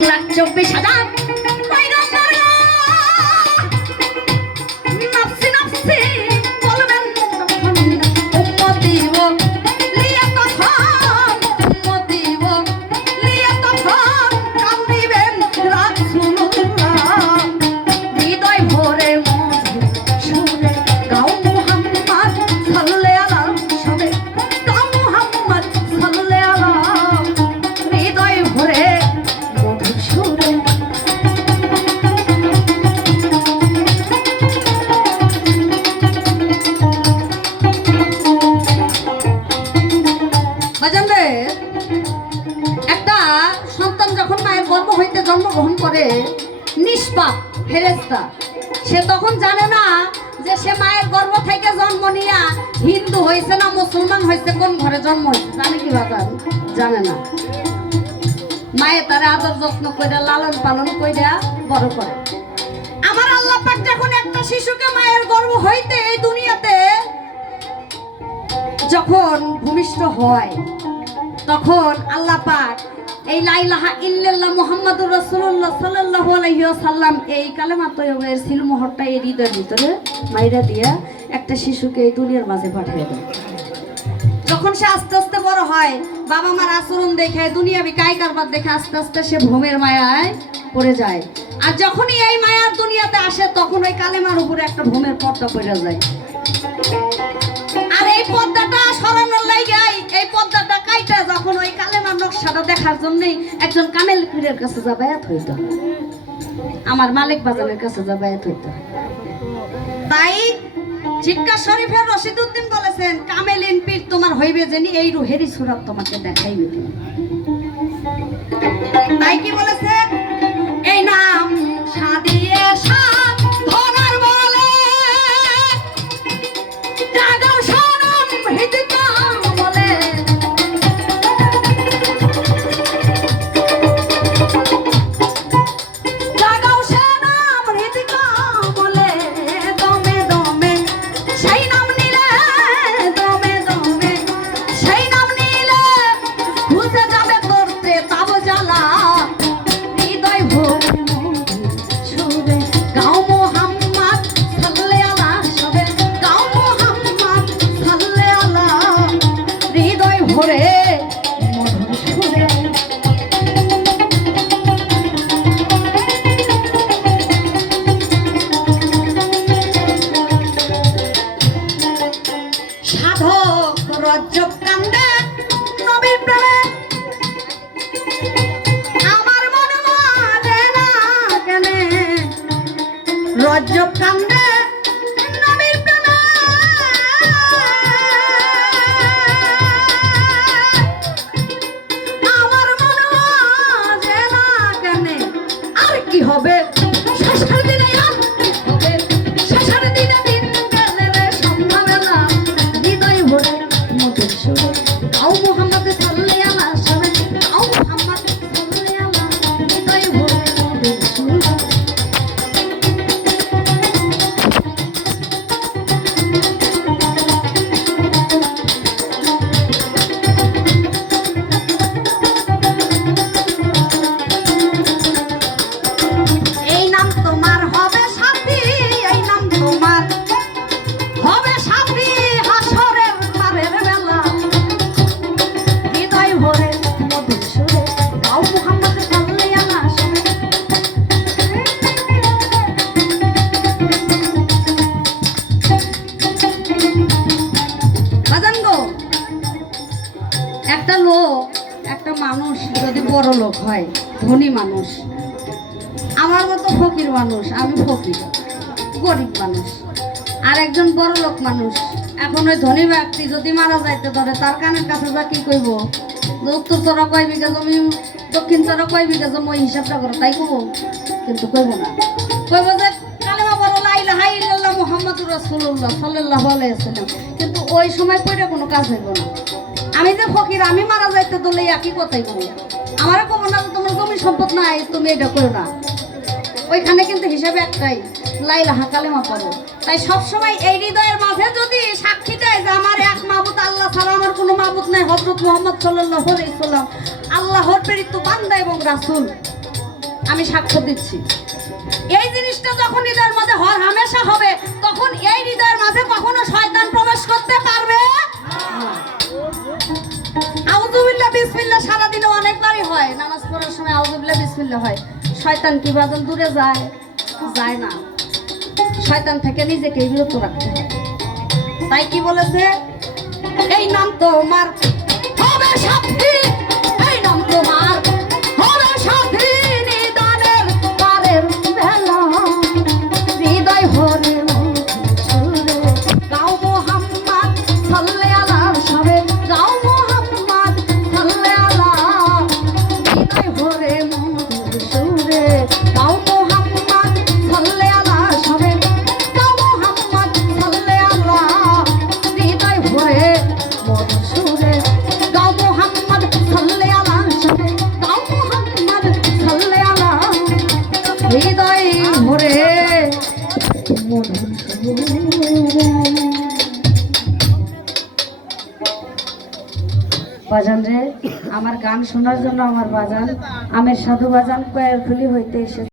1,24,000 নফসি নফসি বলবেন উম্মতি ও লিয়া তখন উম্মতি ও লিয়া তখন কান্দিবেন রাসূলুল্লাহ হৃদয় ভরে মধু সুরে গাও মুহাম্মদ সাল্লাল্লাহু আলাইহি সবে গাও মুহাম্মদ সাল্লাল্লাহু আলাইহি হৃদয় ভরে একটা সন্তান যখন মায়ের গর্ভ হইতে জন্মগ্রহণ করে নিষ্পাপ ফেরেশতা, সে তখন জানে না যে সে মায়ের গর্ভ থেকে জন্ম নিয়া হিন্দু হয়েছে না মুসলমান হয়েছে, কোন ঘরে জন্ম হয়েছে জানে কি বাবা? জানে না। মায়ে তার আদর যত্ন করে লালন পালন করে বড় করে। আমার আল্লাহ পাক যখন একটা শিশুকে মায়ের গর্ভ হইতে এই দুনিয়াতে যখন ভূমিষ্ঠ হয়, তখন আল্লাহ পাক এই লা ইলাহা ইল্লাল্লাহ মুহাম্মাদুর রাসূলুল্লাহ সাল্লাল্লাহু আলাইহি ওয়াসাল্লাম এই কালেমা তয়্যিবের সিলমোহরটা এই হৃদয়ের ভিতরে মাইরা দিয়া একটা শিশুকে এই দুনিয়ার মাঝে পাঠিয়ে দেয়। যখন সে আস্তে আস্তে বড় হয়, বাবা মার আচরণ দেখে দুনিয়াবি কাই কারবার দেখে আস্তে আস্তে সে ভ্রমের মায়ায় পড়ে যায়। আর যখনই এই মায়ার দুনিয়াতে আসে তখন ওই কালেমার উপরে একটা ভ্রমের পর্দা পড়ে যায়। আর এই পর্দাটা সরানোর লাগাই এই পর্দাটা কাইটা যখন ওই কালেমার নকশাটা দেখার জন্যই একজন কামেল পীরের কাছে যাবায়াত হইতো, আমার মালিক বাজানের কাছে যাবায়াত হইতো। তাই জিক্কা শরীফের রশিদউদ্দিন বলেছেন, কামেলিন পীর তোমার হইবে জানি এই রুহেরই সুরাত তোমাকে দেখাইবে। তাই কি বলেছে? এই নাম সাদিয়ে সাদ ধরার বলে জাগাও শরম হৃদকা বলে জাগাও শরম হৃদকা বলে দমে দমে সেই নাম নিলে দমে দমে সেই নাম নিলে ঘুষে যাবে করতে তাব জ্বালা হৃদয় ভরে সুরে গাও মুহাম্মদ সাল্লাল্লাহু আলাইহি সবে গাও মুহাম্মদ সাল্লাল্লাহু আলাইহি হৃদয় ভরে মধুর সুরে সাধক রজ্জব কান্দে নবীর প্রেমে আমার মন মানে না কেনে রজ্জব কান্দে নবীর প্রেমে আমার মন মানে না কেনে আর কি হবে শেষের দিনে আর কি হবে শেষের দিনে দিন গেলে রে সন্ধ্যাবেলা হৃদয় ভরে মধুর সুরে গাও মুহাম্মদ সাল্লাল্লাহু আলাইহি ওয়াসাল্লাম গাও মুহাম্মদ সাল্লাল্লাহু আলাইহি হৃদয় ভরে মধুর সুরে এই নাম তোমার হবে সাথী, এই নাম তোমার হবে সাথী হাসরের পারের বেলা হৃদয় ভরে মধুর সুরে গাও মুহাম্মদ সাল্লাল্লাহু আলাইহি ওয়াসাল্লাম। বাজান গো, একটা লোক একটা মানুষ যদি বড় লোক হয়, ধনী মানুষ, আমার মতো ফকির মানুষ, আমি ফকির গরিব মানুষ, আর একজন বড় লোক মানুষ, এখন ওই ধনী ব্যক্তি যদি মারা যাইতে ধরে তার কানের কাছে যা কি কইব যে উত্তর চড়া কয় বিঘা জমি দক্ষিণ চড়া কয় বিঘা জমি ওই হিসাবটা করো, তাই কব? কিন্তু কইব না, কইব যে কালেমা বড় লা ইলাহা ইল্লাল্লাহ মুহাম্মাদুর রাসূলুল্লাহ সাল্লাল্লাহু আলাইহি ওয়াসাল্লাম, কিন্তু ওই সময় কইরা কোনো কাজ হইব না। আমি যে ফকির, আমি মারা যাইতে দলে একই কথাই বলি, আমারও কব না তোমার জমি সম্পদ নাই তুমি এটা করো না, ওইখানে কিন্তু হিসাবে একটাই লা ইলাহা কালেমা পড়ো। তাই সবসময় এই হৃদয়ের মাঝে যদি সাক্ষী দেয় যে আমার এক মাবুদ আল্লাহ ছাড়া আমার কোনো মাবুদ নাই, হযরত মুহাম্মদ সাল্লাল্লাহু আলাইহি ওয়াসাল্লাম আল্লাহর প্রেরিত বান্দা এবং রাসূল, আমি সাক্ষ্য দিচ্ছি। এই জিনিসটা যখন হৃদয়ের মাঝে হর হামেশা হবে, তখন এই হৃদয়ের মাঝে কখনো শয়তান প্রবেশ করতে পারবে না। আউযুবিল্লাহ বিসমিল্লাহ সারাদিনে অনেকবারই হয়, নামাজ পড়ার সময় আউযুবিল্লাহ বিসমিল্লাহ হয়। শয়তান কি বাদল দূরে যায়? যায় না। শয়তান থেকে নিজেকে বিরত রাখতে হয়। তাই কি বলেছে? এই নাম তোমার হবে সাথী, এই নাম তোমার হবে সাথী, নিদানের পারের বেলা হৃদয় ভরে সুরে গাও মুহাম্মদ সাল্লাল্লাহু আলাইহি সবে গাও মুহাম্মদ সাল্লাল্লাহু আলাইহি হৃদয় ভরে সুরে গাও মুহাম্মদ সাল্লাল্লাহু আলাইহি সবে গাও মুহাম্মদ সাল্লাল্লাহু আলাইহি হৃদয় ভরে সুরে গাও মুহাম্মদ সাল্লাল্লাহু আলাইহি সবে গাও মুহাম্মদ সাল্লাল্লাহু আলাইহি হৃদয় ভরে বাজান রে, আমার গান শোনার জন্য আমার বাজান আমের সাধু বাজান কয়ের খুলি হইতে এসে